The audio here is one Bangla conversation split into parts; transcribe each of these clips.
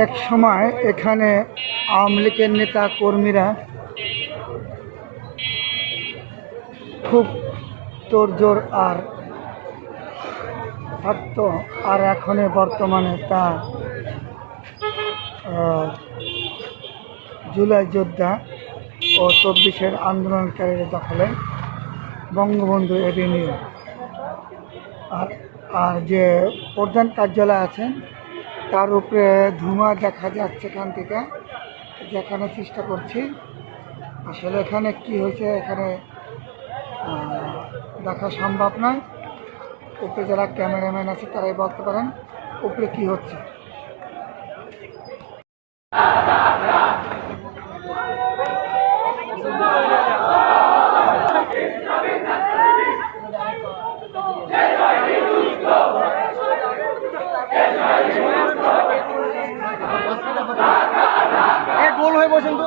এক সময় এখানে আওয়ামী লীগের নেতা কর্মীরা খুব তোড়জোড় আর থাকতো, আর এখন বর্তমানে তা জুলাই যোদ্ধা ও 24-এর আন্দোলনকারীদের দখলে বঙ্গবন্ধু এভিনিউ। আর আর যে প্রধান কার্যালয় আছে তার উপরে ধোঁয়া দেখা যাচ্ছে। এখান থেকে দেখানোর চেষ্টা করছি। আসলে এখানে কি হয়েছে এখানে দেখা সম্ভব নয়। উপরে যারা ক্যামেরাম্যান আছে তারাই বলতে পারেন উপরে কি হচ্ছে। গোল হয়ে বসেন তো।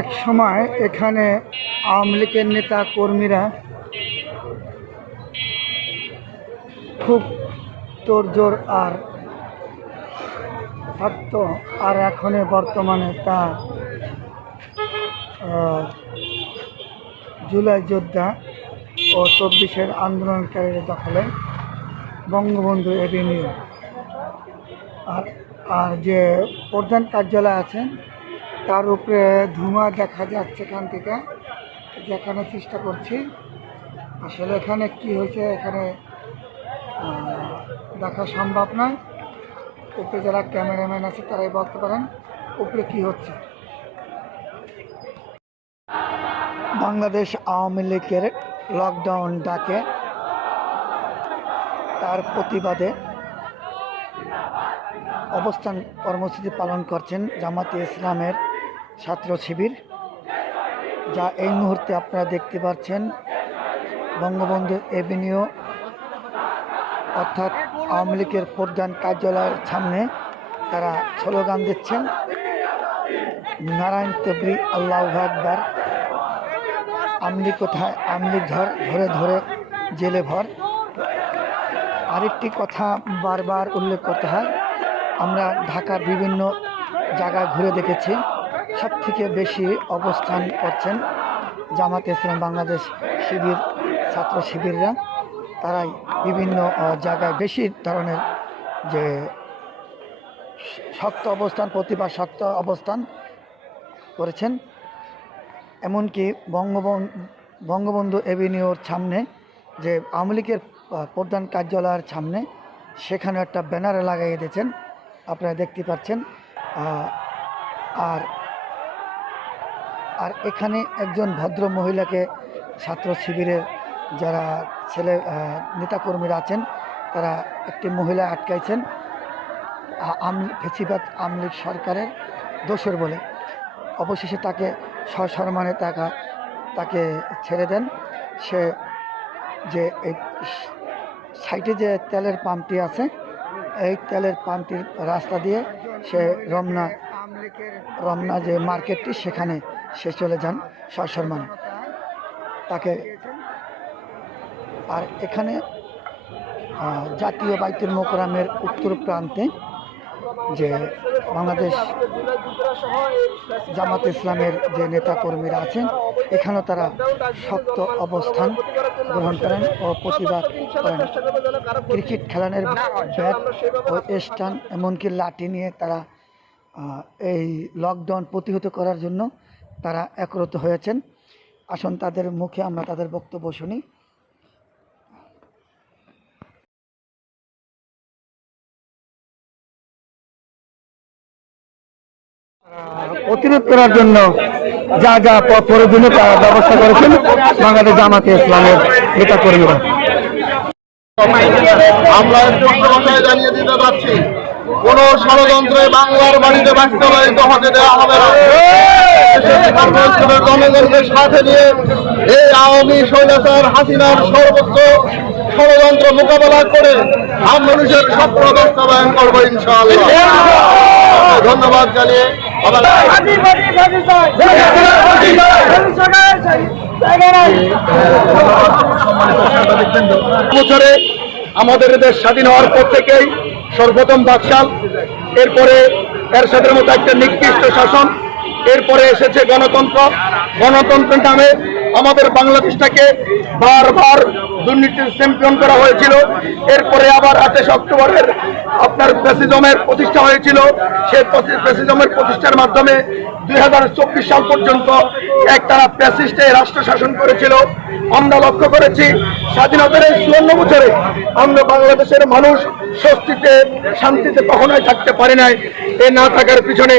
এক সময় এখানে আওয়ামী লীগের নেতা কর্মীরা খুব তোড়জোড় আর থাকতো, আর এখন বর্তমানে তা জুলাই যোদ্ধা ও 24-এর আন্দোলনকারীদের দখলে বঙ্গবন্ধু এভিনিউ। আর যে প্রধান কার্যালয় আছে তার উপরে ধোঁয়া দেখা যাচ্ছে। এখান থেকে দেখানোর চেষ্টা করছি। আসলে এখানে কি হয়েছে এখানে দেখা সম্ভব নয়। উপরে যারা ক্যামেরাম্যান আছে তারাই বলতে পারেন উপরে কি হচ্ছে। বাংলাদেশ আওয়ামী লীগের লকডাউন ডাকে তার প্রতিবাদে অবস্থান কর্মসূচি পালন করছেন জামাতে ইসলামের ছাত্র শিবির, যা এই মুহূর্তে আপনারা দেখতে পাচ্ছেন বঙ্গবন্ধু এভিনিউ অর্থাৎ আওয়ামী লীগের প্রধান কার্যালয়ের সামনে তারা স্লোগান দিচ্ছেন, নারায়ণ তবরি আল্লাহু আকবার, আমলি কোথায়, আমলি ধর, ধরে ধরে জেলে ভর। আরেকটি কথা বারবার উল্লেখ করতে হয়, আমরা ঢাকার বিভিন্ন জায়গায় ঘুরে দেখেছি, সব থেকে বেশি অবস্থান করছেন জামাতে ইসলাম বাংলাদেশ শিবির ছাত্র শিবিররা। তারাই বিভিন্ন জায়গায় বেশি ধরনের যে শক্ত অবস্থান, প্রতিবাদ শক্ত অবস্থান করেছেন। এমনকি বঙ্গবন্ধু এভিনিউর সামনে যে আওয়ামী লীগের প্রধান কার্যালয়ের সামনে সেখানে একটা ব্যানারে লাগিয়ে দিয়েছেন, আপনারা দেখতে পাচ্ছেন। আর আর এখানে একজন ভদ্র মহিলাকে ছাত্র শিবিরের যারা ছেলে নেতাকর্মীরা আছেন তারা একটি মহিলা আটকাইছেন ফেসিবাদ আওয়ামী লীগ সরকারের দোষর বলে। অবশেষে তাকে সসম্মানে তাকে ছেড়ে দেন। সে যে এই সাইডে যে তেলের পাম্পটি আছে এই তেলের পাম্পটির রাস্তা দিয়ে সে রমনা যে মার্কেটটি সেখানে সে চলে যান সসম্মানে তাকে। আর এখানে জাতীয় বাইতুল মোকাররমের উত্তর প্রান্তে যে বাংলাদেশ জামাত ইসলামের যে নেতাকর্মীরা আছেন এখানেও তারা শক্ত অবস্থান গ্রহণ করেন ও প্রতিবাদ করেন। ক্রিকেট খেলানোর ব্যাট ও স্টান এমনকি লাঠি নিয়ে তারা এই লকডাউন প্রতিহত করার জন্য তারা একরত হয়েছেন। আসুন তাদের মুখে আমরা তাদের বক্তব্য শুনি। প্রতিরোধ করার জন্য যা যা প্রয়োজনীয় ব্যবস্থা করেছেন বাংলাদেশ জামাতে ইসলামের নেতা কর্মীরা। আমরা জানিয়ে দিতে পারছি, কোন ষড়যন্ত্রে বাংলার বাড়িতে বাস্তবায়িত হতে দেওয়া হবে না। জনগণকে সাথে নিয়ে এই আওয়ামী স্বৈরাচার হাসিনার সর্বোচ্চ ষড়যন্ত্র মোকাবেলা করে মানুষের স্বপ্ন বাস্তবায়ন করবো ইনশাআল্লাহ। ধন্যবাদ জানিয়ে বছরে আমাদের দেশ স্বাধীন হওয়ার পর থেকেই সর্বপ্রথম বাকশাল, এরপরে এরশাদের মতো একটা নিকৃষ্ট শাসন, এরপরে এসেছে গণতন্ত্র। গণতন্ত্রের নামে আমাদের বাংলাদেশটাকে বারবার দুর্নীতির চ্যাম্পিয়ন করা হয়েছিল। এরপরে আবার 28 অক্টোবরের আপনার ফ্যাসিজমের প্রতিষ্ঠা হয়েছিল। সেই ফ্যাসিজমের প্রতিষ্ঠার মাধ্যমে 2024 সাল পর্যন্ত একটানা ফ্যাসিস্টে রাষ্ট্র শাসন করেছিল। আমরা লক্ষ্য করেছি স্বাধীনতার এই 54 বছরে আমরা বাংলাদেশের মানুষ স্বস্তিতে শান্তিতে কখনোই থাকতে পারি নাই। এ না থাকার পিছনে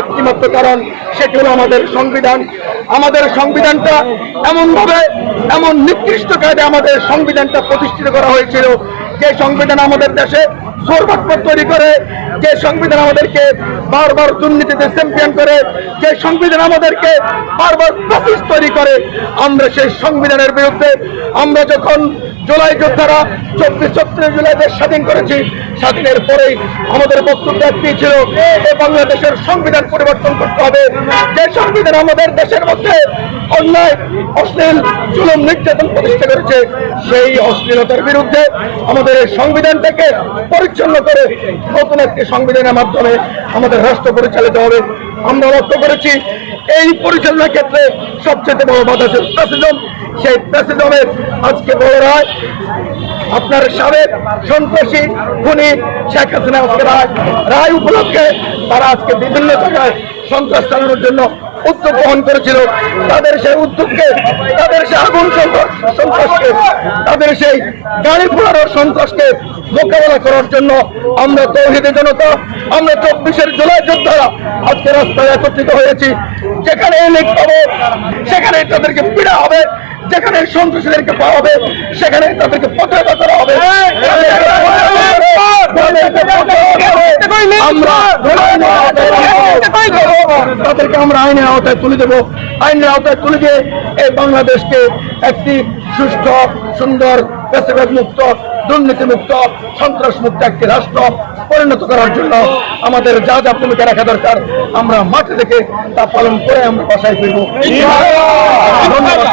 একটি মাত্র কারণ, সেটি হলো আমাদের সংবিধান। আমাদের সংবিধানটা এমনভাবে এমন নিকৃষ্ট কায়দে আমাদের সংবিধানটা প্রতিষ্ঠিত করা হয়েছিল, যে সংবিধান আমাদের দেশে সর্বাত্মক তৈরি করে, যে সংবিধান আমাদেরকে বারবার দুর্নীতিতে চ্যাম্পিয়ন করে, যে সংবিধান আমাদেরকে বারবার ফ্যাসিস্ট তৈরি করে। আমরা সেই সংবিধানের বিরুদ্ধে আমরা যখন জুলাই যোদ্ধারা 24 জুলাই দেশ স্বাধীন করেছি, স্বাধীনের পরেই আমাদের বক্তব্য একটি ছিল, বাংলাদেশের সংবিধান পরিবর্তন করতে হবে। যে সংবিধান আমাদের দেশের মধ্যে অন্যায়, অশ্লীল, জুলুম, নির্যাতন প্রতিষ্ঠা করেছে, সেই অশ্লীলতার বিরুদ্ধে আমাদের এই সংবিধানটাকে পরিচ্ছন্ন করে নতুন একটি সংবিধানের মাধ্যমে আমাদের রাষ্ট্র পরিচালিত হবে। আমরা লক্ষ্য করেছি এই পরিচালনার ক্ষেত্রে সবচেয়ে বড় বাধা ছিল ফ্যাসিজম। সেই ফ্যাসিজমের আজকে বড় রায় আপনার সাবেক সন্ত্রাসী খুনি শেখ হাসিনা রায় উপলক্ষে তারা আজকে বিভিন্ন জায়গায় সন্ত্রাস চালানোর জন্য উদ্যোগ গ্রহণ করেছিল। তাদের সেই উদ্যোগকে, তাদের সেই আগুন সন্ত্রাসকে, তাদের সেই গাড়ি ফোড়ানোর সন্ত্রাসকে মোকাবেলা করার জন্য আমরা তৌহিদি জনতা, আমরা 24 জুলাই যোদ্ধারা আজকে রাস্তায় একত্রিত হয়েছি। যেখানে এলিট পাবো সেখানে তাদেরকে পীড়া হবে, যেখানে সন্ত্রাসীদেরকে পাওয়া হবে সেখানে তাদেরকে প্রতিহত করা হবে। তাদেরকে আমরা আইনের আওতায় তুলে দেবো। আইনের আওতায় তুলে দিয়ে এই বাংলাদেশকে একটি সুষ্ঠু, সুন্দর, ফ্যাসিবাদ মুক্ত, দুর্নীতি মুক্ত, সন্ত্রাস মুক্ত একটি রাষ্ট্র পরিণত করার জন্য আমাদের যা যা ভূমিকা রাখা দরকার আমরা মাঠে থেকে তা পালন করে আমরা বাসায় ফিরবো। ধন্যবাদ।